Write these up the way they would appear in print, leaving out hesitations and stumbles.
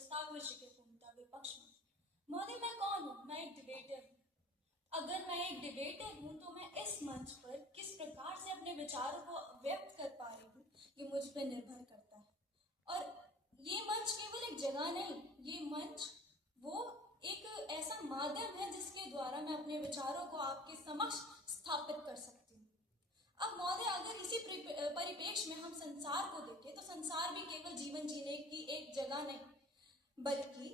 प्रस्ताव विषय के पूर्णता विपक्ष में। महोदय, मैं कौन हूँ? मैं एक डिबेटर हूँ। अगर मैं एक डिबेटर हूँ तो मैं इस मंच पर किस प्रकार से अपने विचारों को व्यक्त कर पा रही हूँ, ये मुझ पर निर्भर करता है। और ये मंच केवल एक जगह नहीं, ये मंच वो एक ऐसा माध्यम है जिसके द्वारा मैं अपने विचारों को आपके समक्ष स्थापित कर सकती हूँ। अब महोदय, अगर इसी परिप्रेक्ष्य में हम संसार को देखें तो संसार भी केवल जीवन जीने की एक जगह नहीं, बल्कि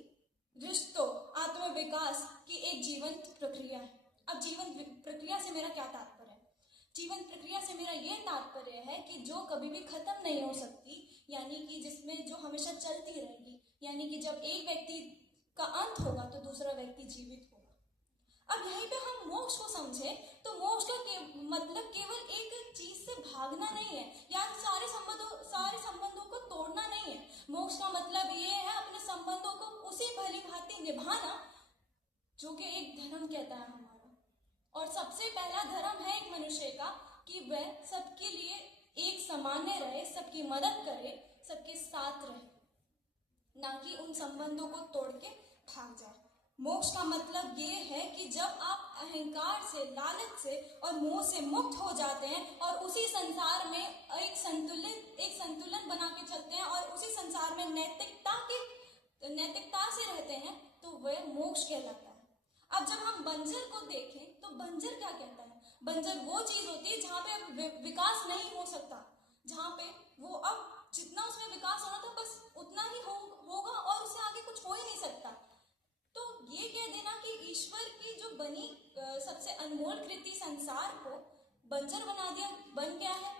रिश्तों, आत्म विकास की एक जीवंत प्रक्रिया है। अब जीवन प्रक्रिया से मेरा क्या तात्पर्य है? जीवन प्रक्रिया से मेरा यह तात्पर्य है कि जो कभी भी खत्म नहीं हो सकती, यानी कि जिसमें जो हमेशा चलती रहेगी, यानी कि जब एक व्यक्ति का अंत होगा तो दूसरा व्यक्ति जीवित होगा। अब यहीं पे हम मोक्ष को समझे तो मोक्ष का मतलब केवल एक चीज से भागना नहीं है, या सारे संबंधों को तोड़ना नहीं है। मोक्ष का मतलब ये है अपने संबंधों को उसी भली भांति निभाना जो कि एक धर्म कहता है हमारा। और सबसे पहला धर्म है एक मनुष्य का कि वह सबके लिए एक सामान्य रहे, सबकी मदद करे, सबके साथ रहे, ना कि उन संबंधों को तोड़ के भाग जाए। मोक्ष का मतलब ये है कि जब आप अहंकार से, लालच से और मोह से मुक्त हो जाते हैं और उसी संसार में एक संतुलन बना के चलते हैं और उसी संसार में नैतिकता से रहते हैं, तो वह मोक्ष कहलाता है। अब जब हम बंजर को देखें तो बंजर क्या कहता है? बंजर वो चीज होती है जहाँ पे अब विकास नहीं हो सकता, जहाँ पे वो अब जितना उसमें विकास होना था बस उतना ही होगा और उससे आगे कुछ हो ही नहीं सकता। तो ये कह देना कि ईश्वर की जो बनी सबसे अनमोल कृति संसार को बंजर बना दिया, बन गया है,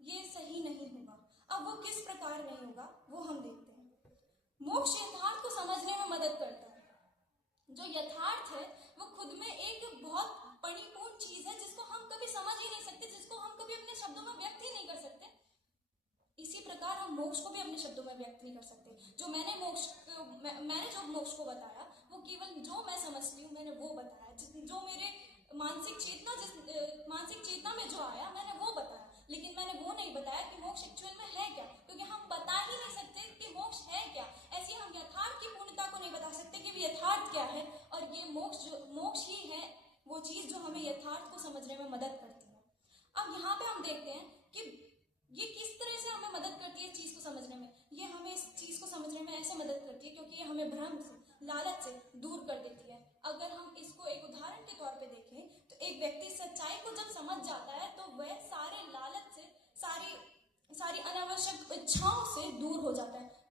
ये सही नहीं होगा। अब वो किस प्रकार नहीं होगा वो हम देखते हैं। मोक्ष यथार्थ को समझने में मदद करता है। जो यथार्थ है वो खुद में एक बहुत परिपूर्ण चीज है जिसको हम कभी समझ ही नहीं सकते, जिसको हम कभी अपने शब्दों में व्यक्त ही नहीं कर सकते। इसी प्रकार हम मोक्ष को भी अपने शब्दों में व्यक्त नहीं कर सकते। जो मैंने जो मोक्ष को बताया वो केवल जो मैं समझती हूँ मैंने वो बताया, जो मेरे मानसिक चेतना में जो आया मैंने वो बताया, लेकिन मैंने वो नहीं बताया कि मोक्ष एक्चुअल में है क्या, क्योंकि हम बता ही नहीं सकते कि मोक्ष है क्या। ऐसे हम यथार्थ की पूर्णता को नहीं बता सकते कि यथार्थ क्या है। और ये मोक्ष ही है वो चीज जो हमें यथार्थ को समझने में मदद करती है। अब यहाँ पे हम देखते हैं कि ये किस तरह से हमें मदद करती है चीज को समझने में। ये हमें इस चीज को समझने में ऐसे मदद करती है क्योंकि ये हमें भ्रम से, लालच से दूर कर देती है। अगर हम इसको एक उदाहरण के तौर पे देखें तो एक व्यक्ति सच्चाई को जब समझ जाता है तो वह सारे लालच से, सारी अनावश्यक इच्छाओं से दूर हो जाता है।